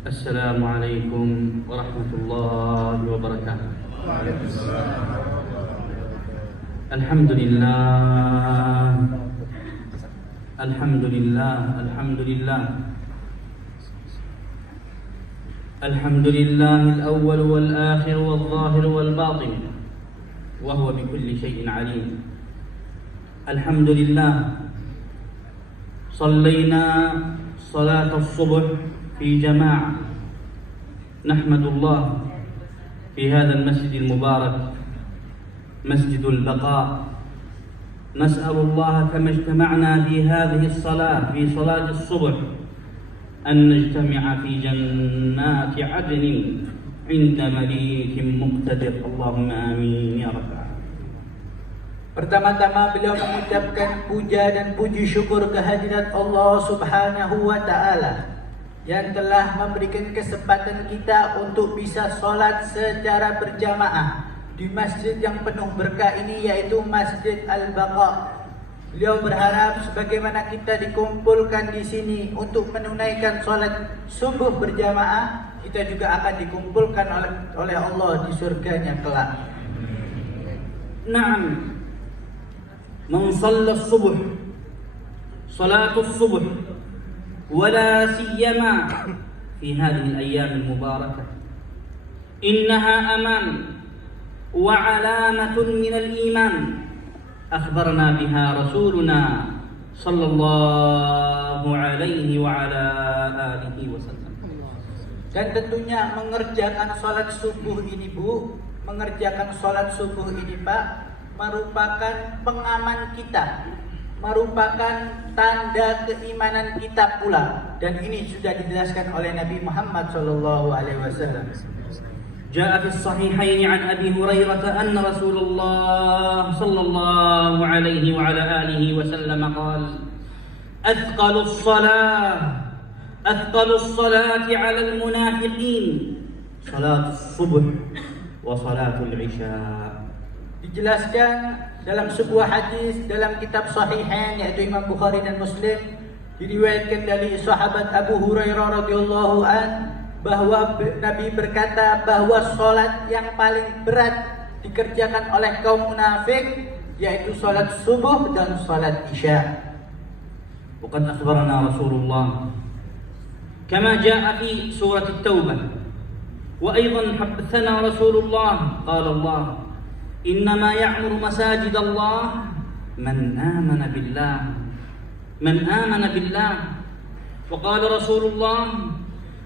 السلام عليكم ورحمة الله وبركاته. الحمد لله الحمد لله الحمد لله الحمد لله الأول والآخر والظاهر والباطن وهو بكل شيء عليم. الحمد لله صلينا صلاة الصبح في جماعة، نحمد الله في هذا المسجد المبارك مسجد البقاء، نسأل الله كما اجتمعنا في هذه الصلاة في صلاة الصبح أن نجتمع في جنات عدن عند مليك مقتدر، اللهم آمين يا رب العالمين. Pertama-tama beliau mengucapkan puja dan puji syukur kehadirat Allah Subhanahu wa Ta'ala yang telah memberikan kesempatan kita untuk bisa sholat secara berjamaah di masjid yang penuh berkah ini, yaitu Masjid Al-Baqa. Beliau berharap sebagaimana kita dikumpulkan di sini untuk menunaikan sholat subuh berjamaah, kita juga akan dikumpulkan oleh Allah di surganya kelak. نعم، من صلى الصبح صلاة الصبح ولا سيما في هذه الأيام المباركة إنها أمان وعلامة من الإيمان أخبرنا بها رسولنا صلى الله عليه وعلى آله وسلم. Dan tentunya mengerjakan sholat subuh ini, Bu, mengerjakan sholat subuh ini, Pak, merupakan pengaman kita, merupakan tanda keimanan kita pula, dan ini sudah dijelaskan oleh Nabi Muhammad SAW. جاء في الصحيحين عن أبي هريرة أن رسول الله صلى الله عليه وعلى آله وسلم قال: أثقل الصلاة على المنافقين صلاة الصبح وصلاة العشاء. Dijelaskan dalam sebuah hadis dalam kitab Sahihain, yaitu Imam Bukhari dan Muslim, diriwayatkan dari sahabat Abu Hurairah radhiyallahu an, bahwa Nabi berkata bahwa sholat yang paling berat dikerjakan oleh kaum munafik yaitu sholat subuh dan sholat isya. وقد أخبرنا رسول الله كما جاء في سورة التوبة، وأيضا حدثنا رسول الله قال الله: إنما يعمر مساجد الله من آمن بالله. وقال رسول الله: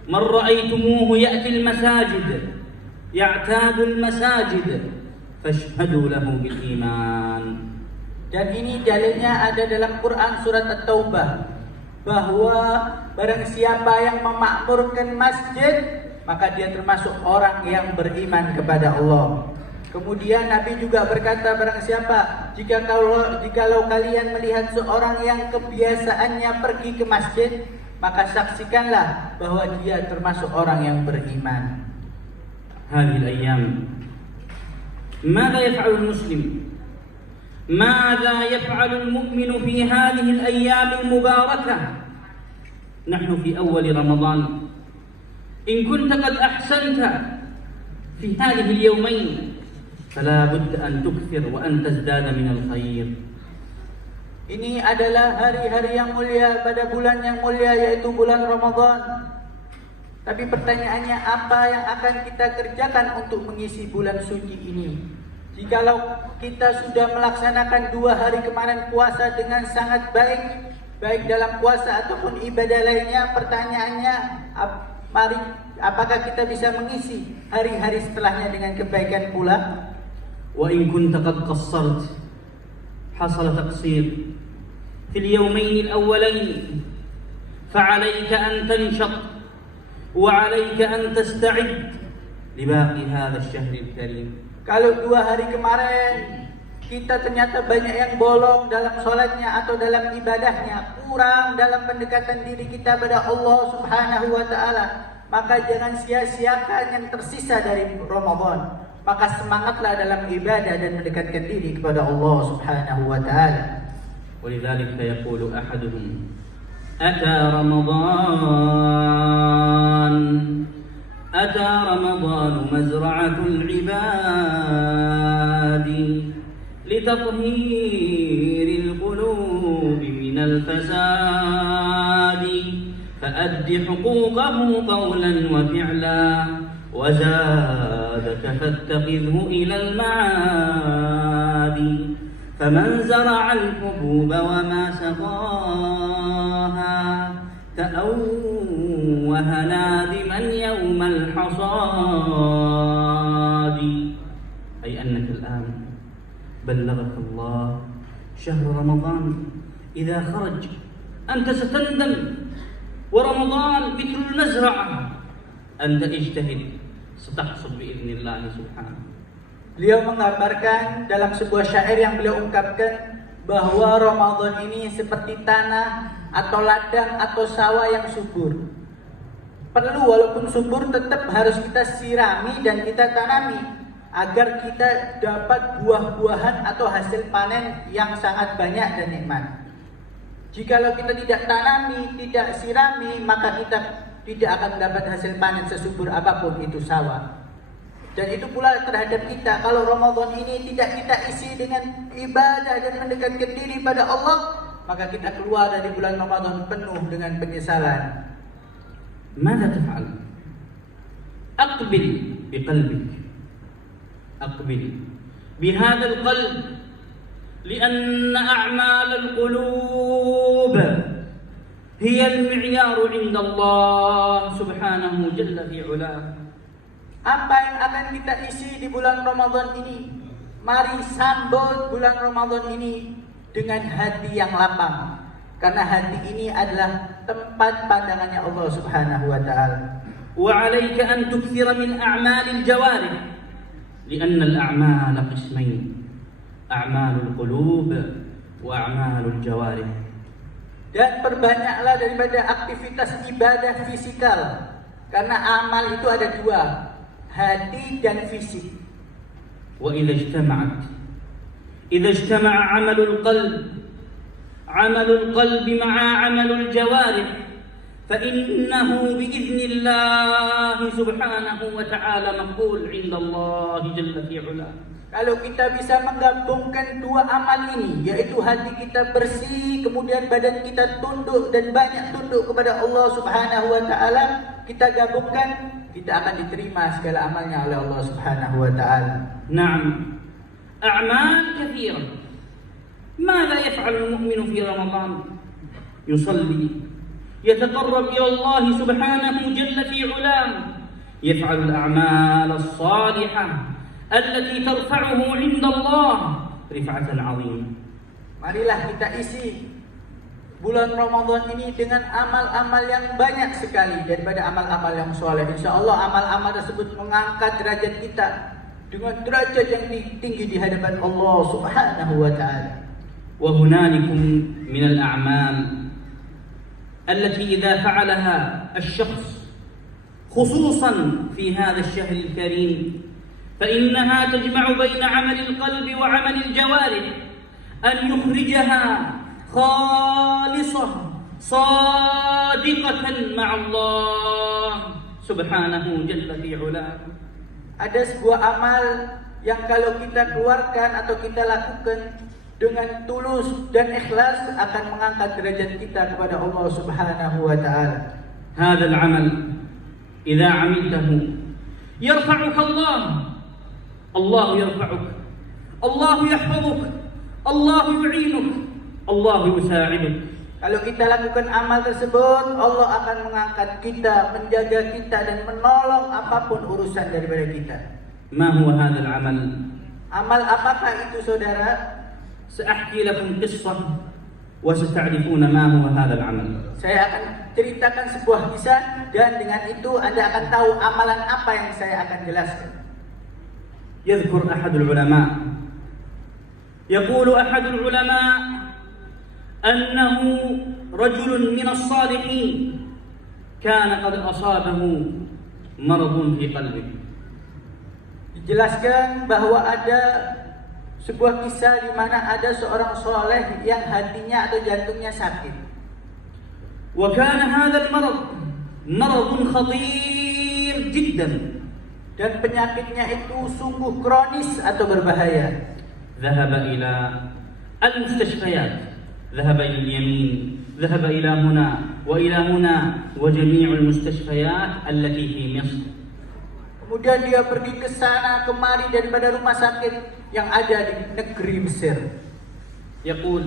من رأيتموه يأتي المساجد يعتاد المساجد فاشهدوا له بالإيمان. Dan ini dalilnya ada dalam Quran surat At-Taubah, bahwa barang siapa yang memakmurkan masjid maka dia termasuk orang yang beriman kepada Allah. Kemudian Nabi juga berkata, barang siapa jikalau kalian melihat seorang yang kebiasaannya pergi ke masjid, maka saksikanlah bahwa dia termasuk orang yang beriman. هذه الأيام ماذا يفعل المسلم؟ ماذا يفعل المؤمن في هذه الأيام المباركة؟ نحن في أول رمضان، إن كنت قد أحسنت في هذه اليومين فلا بد أن تكثر وأن تزداد من الخير. Ini adalah hari-hari yang mulia pada bulan yang mulia, yaitu bulan Ramadan. Tapi pertanyaannya, apa yang akan kita kerjakan untuk mengisi bulan suci ini? Jikalau kita sudah melaksanakan 2 hari kemarin puasa dengan sangat baik dalam puasa ataupun ibadah lainnya, pertanyaannya, mari apakah kita bisa mengisi hari-hari setelahnya dengan kebaikan pula? وإن كنت قد قصرت حصل تقصير في اليومين الأولين فعليك أن تنشط وعليك أن تستعد لباقي هذا الشهر الكريم. Kalau 2 hari kemarin kita ternyata banyak yang bolong dalam sholatnya atau dalam ibadahnya, kurang dalam pendekatan diri kita pada Allah Subhanahu wa Ta'ala, maka jangan sia-siakan yang tersisa dari Ramadan. Maka semangatlah dalam ibadah dan mendekatkan diri kepada Allah Subhanahu wa Ta'ala. ولذلك يقول أحدهم: أتى رمضان أتى رمضان مزرعة العباد لتطهير القلوب من الفساد فأد حقوقه قولا وفعلا وزادك فاتخذه إلى المعاد فمن زرع الحبوب وما سقاها تأوه نادما يوم الحصاد أي أنك الآن بلغك الله شهر رمضان إذا خرج أنت ستندم ورمضان مثل المزرعة أنت اجتهد ستحصد بإذن الله سبحانه. Beliau menggambarkan dalam sebuah syair yang beliau ungkapkan bahwa Ramadan ini seperti tanah atau ladang atau sawah yang subur. Perlu walaupun subur tetap harus kita sirami dan kita tanami agar kita dapat buah-buahan atau hasil panen yang sangat banyak dan nikmat. Jikalau kita tidak tanami, tidak sirami, maka kita tidak akan mendapat hasil panen sesubur apapun itu sawah. Dan itu pula terhadap kita, kalau Ramadan ini tidak kita isi dengan ibadah dan mendekatkan diri pada Allah, maka kita keluar dari bulan Ramadan penuh dengan penyesalan. ماذا تفعل؟ أقبل بقلبك، أقبل بهذا القلب، لأن أعمال القلوب هي المعيار عند الله سبحانه جل في علاه. Apa yang akan kita isi di bulan Ramadan ini? Mari sambut bulan Ramadan ini dengan hati yang lapang. Karena hati ini adalah tempat pandangannya Allah Subhanahu wa taala. وعليك أن تكثر من أعمال الجوارح لأن الأعمال قسمين أعمال القلوب وأعمال الجوارح. Dan perbanyaklah daripada aktivitas ibadah fisikal. Karena amal itu ada dua, hati dan fisik. وإذا اجتمع عمل القلب مع عمل الجوارح فإنه بإذن الله سبحانه وتعالى مقبول عند الله جل في علاه. Kalau kita bisa menggabungkan dua amal ini, yaitu hati kita bersih, kemudian badan kita tunduk dan banyak tunduk kepada Allah Subhanahu wa taala, kita gabungkan, kita akan diterima segala amalnya oleh Allah Subhanahu wa taala. Naam. A'mal katsira. ماذا يفعل المؤمن في رمضان؟ يصلي، يتقرب إلى الله سبحانه جل في علاه، يفعل الأعمال الصالحة التي ترفعه عند الله رفعة عظيمة. Marilah kita isi bulan Ramadan ini dengan amal-amal yang banyak sekali daripada amal-amal yang soleh. InsyaAllah amal-amal tersebut mengangkat derajat kita dengan derajat yang tinggi di hadapan Allah Subhanahu wa ta'ala. وهنالكم من الأعمال التي إذا فعلها الشخص خصوصا في هذا الشهر الكريم فإنها تجمع بين عمل القلب وعمل الجوارح أن يخرجها خالصة صادقة مع الله سبحانه جل في علاه. Ada sebuah amal yang kalau kita keluarkan atau kita lakukan dengan tulus dan ikhlas akan mengangkat derajat kita kepada Allah Subhanahu wa taala. هذا العمل إذا عملته يرفعك الله، الله يرفعك، الله يحفظك، الله يعينك، الله يساعدك. Kalau kita lakukan amal tersebut, Allah akan mengangkat kita, menjaga kita dan menolong apapun urusan daripada kita. ما هو هذا العمل؟ Amal apakah itu, saudara? سأحكي لكم قصة وستعرفون ما هو هذا العمل. Saya akan ceritakan sebuah kisah dan dengan itu Anda akan tahu amalan apa yang saya akan jelaskan. يذكر أحد العلماء يقول أحد العلماء أنه رجل من الصالحين كان قد أصابه مرض في قلبه. Dijelaskan bahwa ada sebuah kisah di mana ada seorang soleh yang hatinya atau jantungnya sakit. وكان هذا المرض مرض خطير جدا dan penyakitnya itu sungguh kronis atau berbahaya. ذهب إلى المستشفيات، ذهب إلى اليمين، ذهب إلى هنا وإلى هنا وجميع المستشفيات التي في مصر. Kemudian dia pergi ke sana kemari daripada rumah sakit yang ada di negeri Mesir. يقول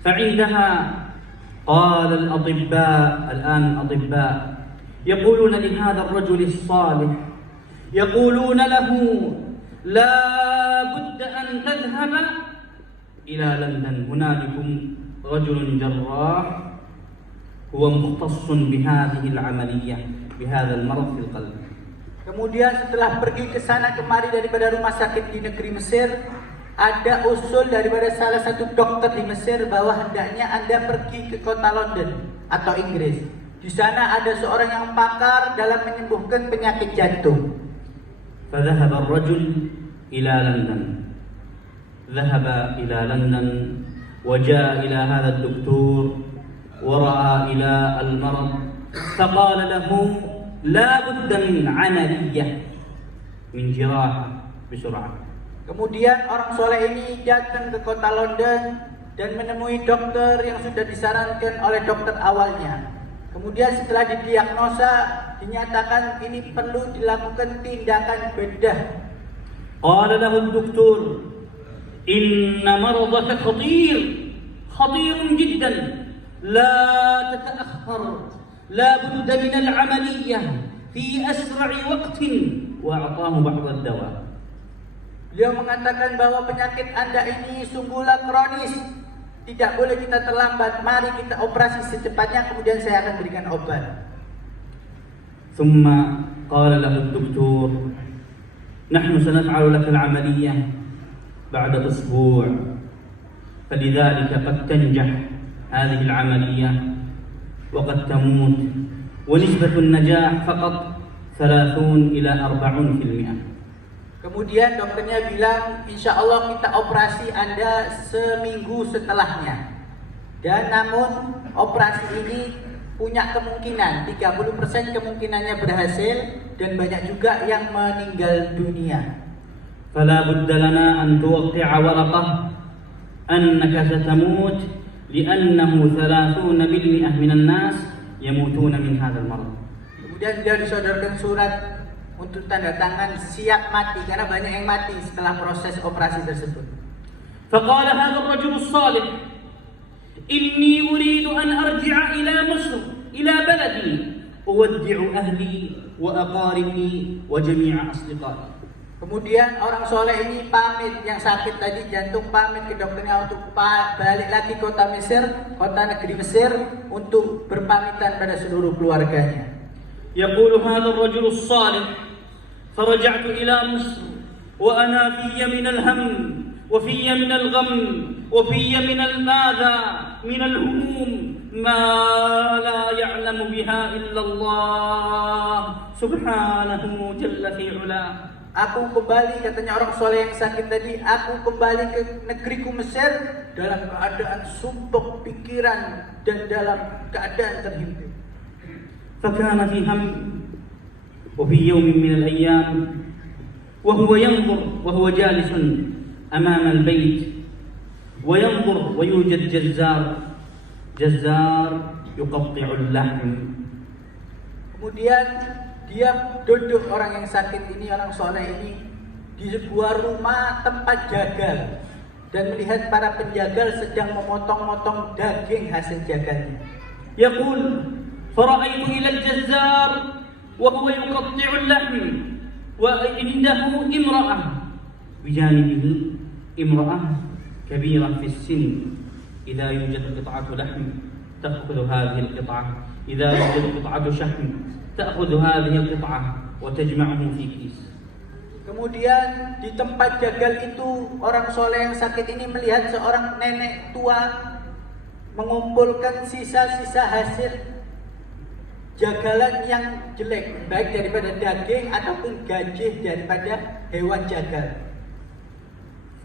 فعندها قال الأطباء الآن الأطباء يقولون لهذا الرجل الصالح، يقولون له لا بد أن تذهب إلى لندن، هنالكم رجل جراح هو مختص بهذه العملية بهذا المرض في القلب. Kemudian setelah pergi ke sana kemari daripada rumah sakit di negeri Mesir, ada usul daripada salah satu dokter di Mesir bahwa hendaknya Anda pergi ke kota London atau Inggris. Di sana ada seorang yang pakar dalam menyembuhkan penyakit jantung. فذهب الرجل إلى لندن، ذهب إلى لندن وجاء إلى هذا الدكتور ورأى إلى المرض فقال له لا بد من عملية من جراحة بسرعة. Kemudian orang soleh ini datang ke kota London dan menemui dokter yang sudah disarankan oleh dokter awalnya. Kemudian setelah didiagnosa dinyatakan ini perlu dilakukan tindakan bedah. قال له الدكتور إن مرضك خطير خطير جدا لا تتأخر لا بد من العملية في أسرع وقت وأعطاه بعض الدواء. Beliau mengatakan bahwa penyakit Anda ini sungguhlah kronis, tidak boleh kita terlambat, mari kita operasi secepatnya, kemudian saya akan berikan obat. ثم قال له الدكتور نحن سنفعل لك العملية بعد أسبوع، فلذلك قد تنجح هذه العملية وقد تموت، ونسبة النجاح فقط 30 إلى 40%. Kemudian dokternya bilang, insya Allah kita operasi Anda seminggu setelahnya. Dan namun operasi ini punya kemungkinan 30% kemungkinannya berhasil dan banyak juga yang meninggal dunia. فلا بد لنا أن توقع ورقة أنك ستموت لأنه 30% من الناس يموتون من هذا المرض. Kemudian dia disodorkan surat untuk tanda tangan siap mati karena banyak yang mati setelah proses operasi tersebut. فقال هذا الرجل الصالح إني أريد أن أرجع إلى مصر إلى بلدي أودع أهلي وأقاربي وجميع أصدقائي. Kemudian orang soleh ini pamit, yang sakit tadi jantung pamit ke dokternya untuk balik lagi kota Mesir, kota negeri Mesir, untuk berpamitan pada seluruh keluarganya. يقول هذا الرجل الصالح فرجعت إلى مصر وأنا في من الهم وفي من الغم وفي من الماذا من الهموم ما لا يعلم بها إلا الله سبحانه جل في علاه. Aku kembali, katanya orang soleh yang sakit tadi, aku kembali ke negeriku Mesir dalam keadaan sumpah pikiran dan dalam keadaan terhimpit. فكان في هم وفي يوم من الأيام وهو ينظر وهو جالس أمام البيت وينظر ويوجد جزار يقطع اللحم. Kemudian dia duduk, orang yang sakit ini, orang soleh ini, di sebuah rumah tempat jagal dan melihat para penjagal sedang memotong-motong daging hasil jagalnya. يقول فرأيت إلى الجزار وهو يقطع اللحم وعنده امرأة بجانبه امرأة كبيرة في السن، إذا يوجد قطعة لحم تأخذ هذه القطعة، إذا يوجد قطعة شحم تأخذ هذه القطعة وتجمعه في كيس. Kemudian di tempat jagal itu orang soleh yang sakit ini melihat seorang nenek tua mengumpulkan sisa-sisa hasil jagalan yang jelek, baik daripada daging ataupun gajih daripada hewan jagal.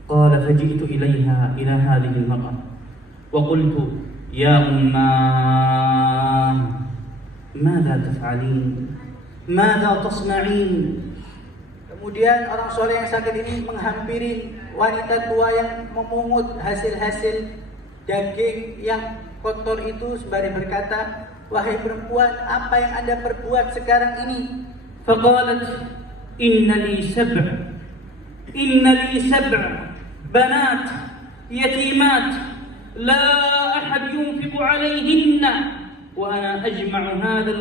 قال فجئت إليها إلى هذه المرأة وقلت يا أماه ماذا تفعلين؟ ماذا تصنعين؟ Kemudian orang soleh yang sakit ini menghampiri wanita tua yang memungut hasil-hasil daging yang kotor itu sembari berkata, wahai perempuan, apa yang Anda perbuat sekarang ini? فقالت إن لي سبع بنات يتيمات لا أحد ينفق عليهن وأنا أجمع هذا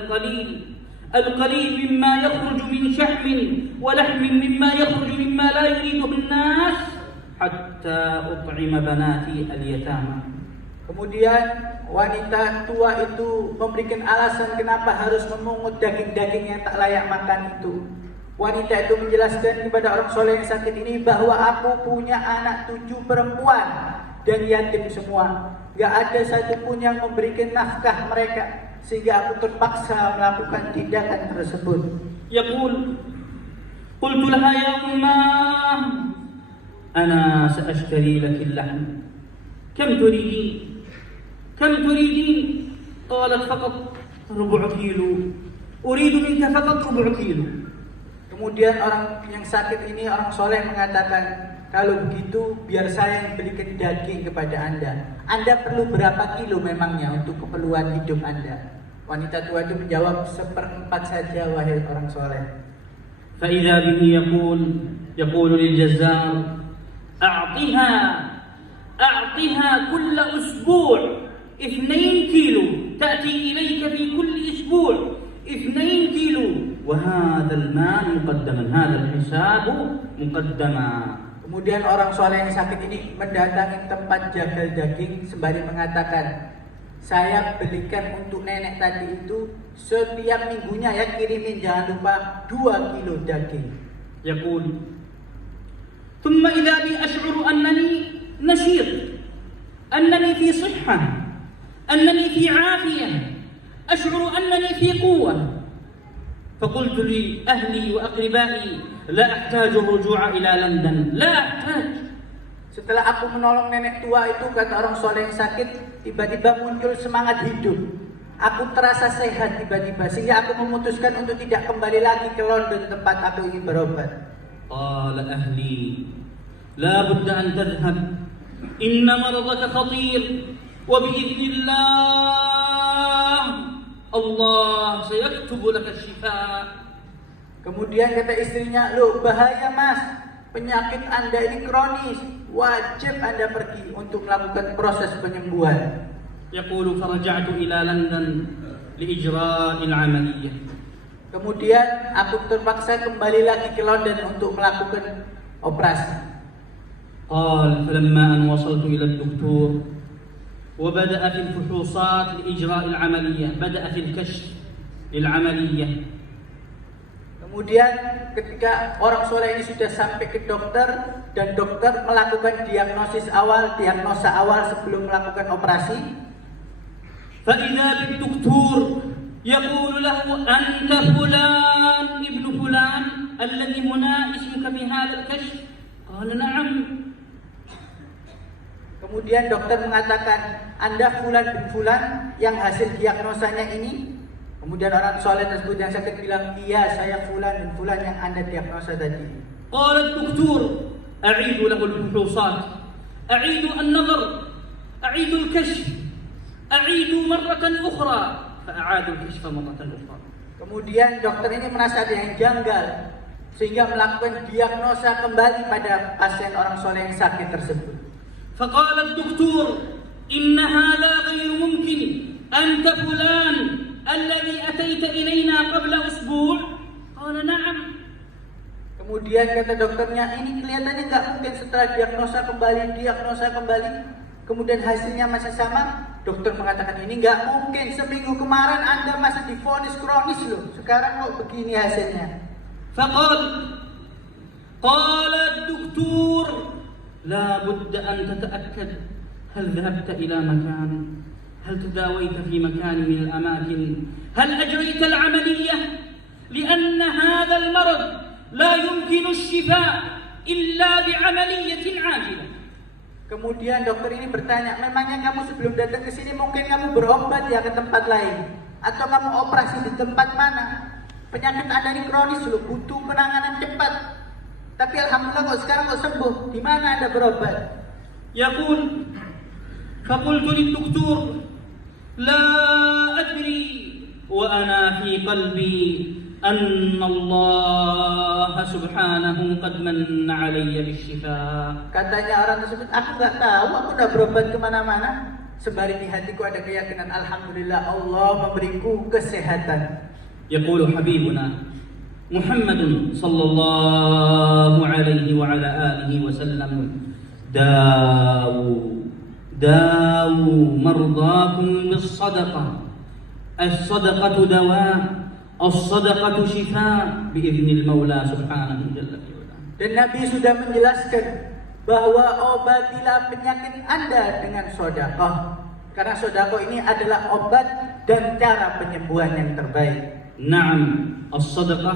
القليل مما يخرج من شحم ولحم مما يخرج مما لا يريده الناس حتى أطعم بناتي اليتامى. Kemudian wanita tua itu memberikan alasan kenapa harus memungut daging-daging yang tak layak makan itu. Wanita itu menjelaskan kepada orang soleh yang sakit ini bahwa aku punya anak 7 perempuan dan yatim semua. Gak ada satupun yang memberikan nafkah mereka, sehingga aku terpaksa melakukan tindakan tersebut. يقول قلت لها يا أماه أنا سأشتري لك اللحم كم تريدين؟ قالت فقط ربع كيلو أريد منك فقط ربع كيلو. Kemudian orang yang sakit ini, orang soleh mengatakan, kalau begitu biar saya yang belikan daging kepada Anda. Anda perlu berapa kilo memangnya untuk keperluan hidup Anda? Wanita tua itu menjawab, 1/4 saja wahai orang soleh. فإذا به يقول للجزار أعطها كل أسبوع 2 كيلو تأتي إليك في كل أسبوع 2 كيلو وهذا المال مقدما هذا الحساب مقدما. Kemudian orang soleh yang sakit ini mendatangi tempat jagal daging sembari mengatakan, saya belikan untuk nenek tadi itu setiap minggunya ya, kirimin jangan lupa 2 kilo daging. يقول ثم إذا بي أشعر أنني نشيط أنني في صحة أنني في عافية أشعر أنني في قوة فقلت لأهلي وأقربائي لا أحتاج الرجوع إلى لندن لا أحتاج. Setelah aku menolong nenek tua itu, kata orang soleh yang sakit, tiba-tiba muncul semangat hidup. Aku terasa sehat tiba-tiba, sehingga aku memutuskan untuk tidak kembali lagi ke London tempat aku ingin berobat. قال أهلي لا بد أن تذهب إن مرضك خطير وبإذن الله سيكتب لك الشفاء. Kemudian kata istrinya, loh bahaya mas, penyakit Anda ini kronis, wajib Anda pergi untuk melakukan proses penyembuhan. يقول فرجعت إلى لندن لإجراء العملية. Kemudian aku terpaksa kembali lagi ke London untuk melakukan operasi. قال فلما أن وصلت إلى الدكتور وبدأ في الفحوصات لإجراء العملية بدأ في الكشف للعملية. Kemudian ketika orang soleh ini sudah sampai ke dokter dan dokter melakukan diagnosa awal sebelum melakukan operasi, فإذا بالدكتور يقول له أنت فلان ابن فلان الذي هنا اسمك في هذا الكشف قال نعم. Kemudian dokter mengatakan, Anda fulan bin fulan yang hasil diagnosanya ini. Kemudian orang soleh tersebut yang sakit bilang, iya saya fulan bin fulan yang Anda diagnosa tadi. قال الدكتور أعيد له الفحوصات أعيد النظر أعيد الكشف أعيد مرة أخرى فأعاد الكشف مرة أخرى. Kemudian dokter ini merasa ada yang janggal sehingga melakukan diagnosa kembali pada pasien orang soleh yang sakit tersebut. فقال الدكتور إن هذا غير ممكن أنت فلان الذي أتيت إلينا قبل أسبوع قال نعم. Kemudian kata dokternya, ini kelihatannya nggak mungkin. Setelah diagnosa kembali, kemudian hasilnya masih sama. Dokter mengatakan ini nggak mungkin. Seminggu kemarin Anda masih divonis kronis loh. Sekarang kok begini hasilnya. قال الدكتور لا بد أن تتأكد هل ذهبت إلى مكان هل تداويت في مكان من الأماكن هل أجريت العملية لأن هذا المرض لا يمكن الشفاء إلا بعملية عاجلة. Kemudian dokter ini bertanya, memangnya kamu sebelum datang ke sini mungkin kamu berobat ya ke tempat lain? Atau kamu operasi di tempat mana? Penyakit Anda ini kronis loh, butuh penanganan cepat. Tapi alhamdulillah kok sekarang kok sembuh. Di mana Anda berobat? يقول فقلت للدكتور لا أدري وأنا في قلبي أن الله سبحانه قد من علي بالشفاء. Katanya orang tersebut, aku nggak tahu, aku udah berobat kemana-mana. Sembari di hatiku ada keyakinan, alhamdulillah Allah memberiku kesehatan. يقول حبيبنا محمد صلى الله عليه وعلى آله وسلم داووا مرضاكم بالصدقة الصدقة دواء الصدقة شفاء بإذن المولى سبحانه جل وعلا. Dan Nabi sudah menjelaskan bahwa obatilah penyakit Anda dengan sedekah. Karena sedekah ini adalah obat dan cara penyembuhan yang terbaik. نعم الصدقة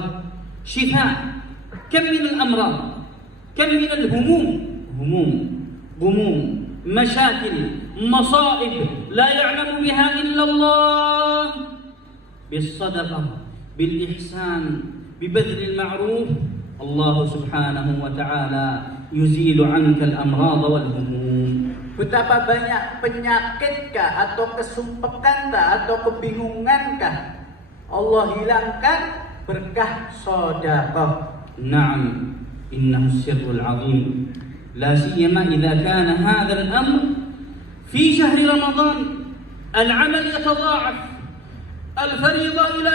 شفاء كم من الأمراض كم من الهموم غموم مشاكل مصائب لا يعلم بها إلا الله بالصدقة بالإحسان ببذل المعروف الله سبحانه وتعالى يزيل عنك الأمراض والهموم. Betapa banyak penyakitkah atau kesumpekankah atau kebingungankah Allah hilangkan berkah sedekah. نعم إنه السر العظيم لا سيما إذا كان هذا الأمر في شهر رمضان العمل يتضاعف الفريضة إلى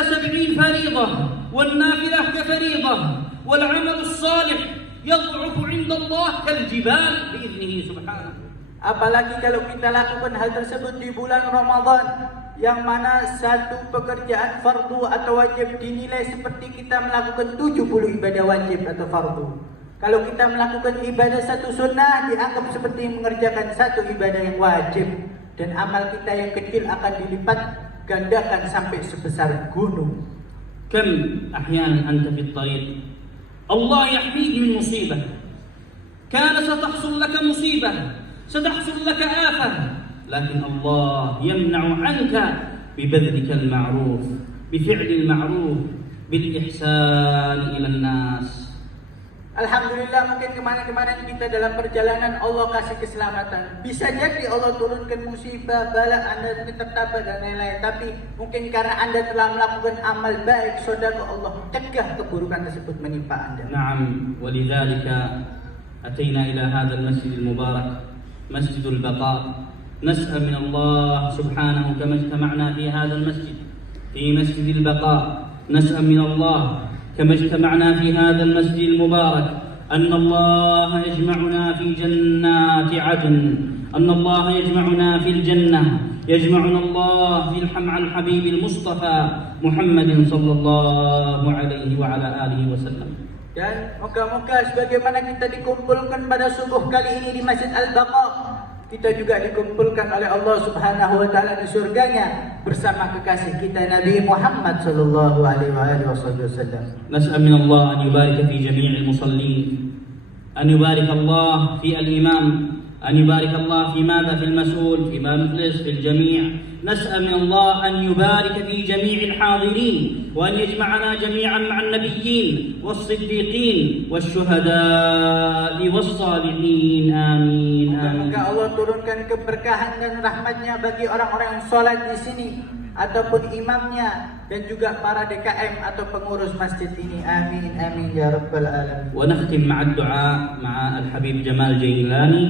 70 فريضة والنافلة كفريضة والعمل الصالح يضعف عند الله كالجبال بإذنه سبحانه. Apalagi kalau kita lakukan hal tersebut di bulan Ramadan, yang mana satu pekerjaan fardu atau wajib dinilai seperti kita melakukan 70 ibadah wajib atau fardu. Kalau kita melakukan ibadah satu sunnah, dianggap seperti mengerjakan satu ibadah yang wajib. Dan amal kita yang kecil akan dilipat gandakan sampai sebesar gunung. كم أحيانا أنت في الطريق الله يحميك من مصيبة كان ستحصل لك مصيبة ستحصل لك آفة لكن الله يمنع عنك ببذلك المعروف بفعل المعروف بالإحسان إلى الناس. Alhamdulillah, mungkin kemana-kemana kita dalam perjalanan Allah kasih keselamatan. Bisa jadi Allah turunkan musibah, bala, Anda tertabrak dan lain-lain. Tapi mungkin karena Anda telah melakukan amal baik, sedekah, Allah cegah keburukan tersebut menimpa Anda. نعم ولذلك أتينا إلى هذا المسجد المبارك مسجد البقاء نسأل من الله سبحانه كما اجتمعنا في هذا المسجد في مسجد البقاء نسأل من الله كما اجتمعنا في هذا المسجد المبارك أن الله يجمعنا في جنات عدن أن الله يجمعنا في الجنة يجمعنا الله في مع الحبيب المصطفى محمد صلى الله عليه وعلى آله وسلم. Dan moga-moga sebagaimana kita dikumpulkan pada subuh kali ini di Masjid Al-Baqa, kita juga dikumpulkan oleh Allah Subhanahu wa taala di surganya bersama kekasih kita Nabi Muhammad sallallahu alaihi wasallam. نسأل من الله أن يبارك في جميع المصلين أن يبارك الله في الإمام أن يبارك الله في ماذا في المسؤول في المجلس في الجميع نسأل من الله أن يبارك في جميع الحاضرين وأن يجمعنا جميعا مع النبيين والصديقين والشهداء والصالحين آمين آمين. Semoga Allah turunkan keberkahan dan rahmatnya bagi orang-orang yang sholat di sini ataupun imamnya dan juga para DKM atau pengurus masjid ini. Amin amin ya rabbal alamin. ونختم مع الدعاء مع الحبيب جمال جيلاني